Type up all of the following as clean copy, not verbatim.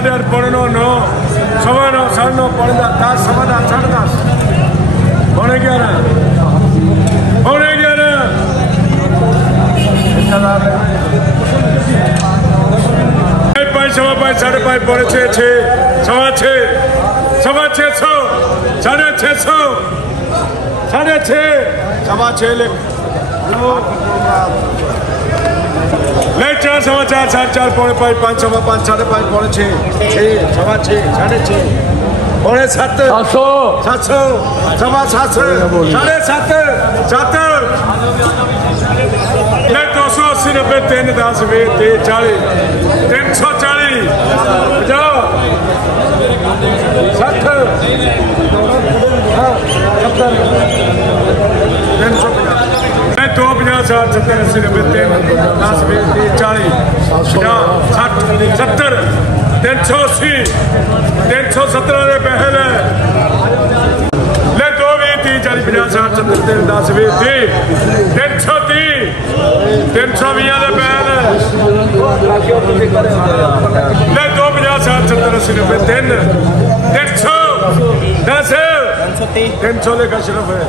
साढ़े 8 पौने 9 9 सवा 9 साढ़े 9 पौने 10 सवा 10 साढ़े 10 पौने 11 पौने 11 5 सवा 5 साढ़े 5 पौने 6 6 सवा 6 सवा 600 साढ़े 600 साढ़े 6 सवा 6 ले 4 सवा 4 साढ़े 4 पौने 5 5 सवा 5 साढ़े 5 पौने 6 6 सवा 6 साढ़े 6 पौने 7 700 सवा 7 साढ़े 7 7 ले 280 90 3 10 20 30 40 340 50 60 2 50 60 70 80 90 10 20 30 40 50 60 70 380 317 ਦੇ ਪੈਸੇ ਲੈ 2 20 30 40 50 60 70 10 20 30 330 320 ਦੇ ਪੈਸੇ ਲੈ 2 50 60 70 80 90 3 300 10 300 ले का सिर्फ है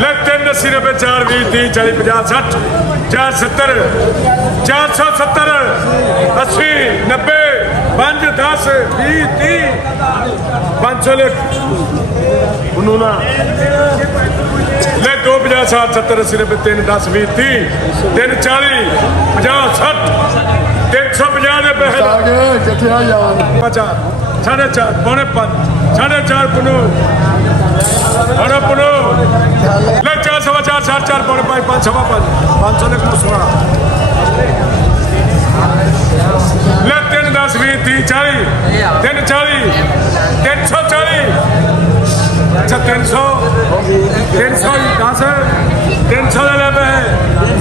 ले 3 80 90 4 20 30 40 50 60 470 470 80 90 5 10 20 30 500 ले उन्होंने ले 2 50 60 70 80 90 3 10 20 30 3 40 50 60 350 ਦੇ ਪੈਸੇ ਕਿੱਥੇ ਆ ਯਾਰ 50 साढ़े 4 पौने 5 साढ़े 4 पुनो अरे पुनो ले 4 सवा 4 साढ़े 4 पौने 5 5 सवा 5 500 ले कुछ हुआ ले 3 10 20 30 40 3 40 340 अच्छा 300 10 300 ले ले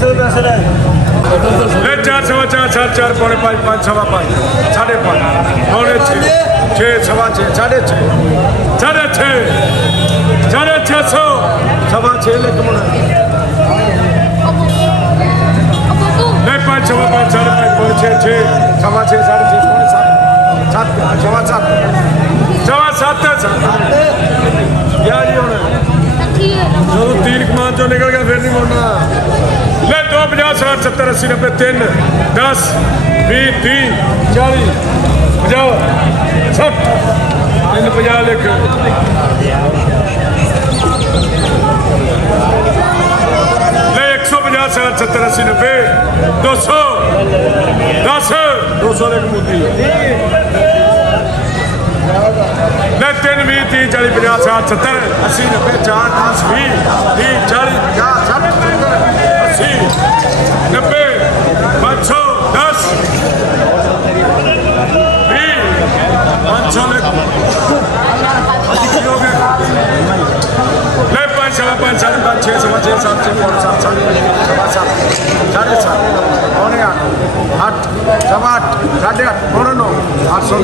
300 ले 4 सवा 4 साढ़े 4 पौने 5 5 सवा 5 साढ़े 5 पौने 6 6 सवा 6 साढ़े 6 साढ़े 6 साढ़े 600 सवा 6 ले कम ले 5 सवा 5 साढ़े 5 पौने 6 6 सवा 6 साढ़े 6 पौने 7 सवा 7 सवा 7 यार ये होना जो 3 कमान जो निकल गया फिर नहीं मोड़ना ले 2 50 60 70 80 90 3 10 20 30 40 50 60 3 50 लिख ले 150 60 70 80 90 200 10 200 लिख मोदी ले 3 20 30 40 50 60 70 80 90 4 10 20 30 40 50 60 90 500 10 20 500 ले 5 सवा 5 साढ़े 5 6 सवा 6 7 6 पौने 7 सवा 7 साढ़े 7 पौने 8 8 सवा 8 साढ़े 8 पौने 9 800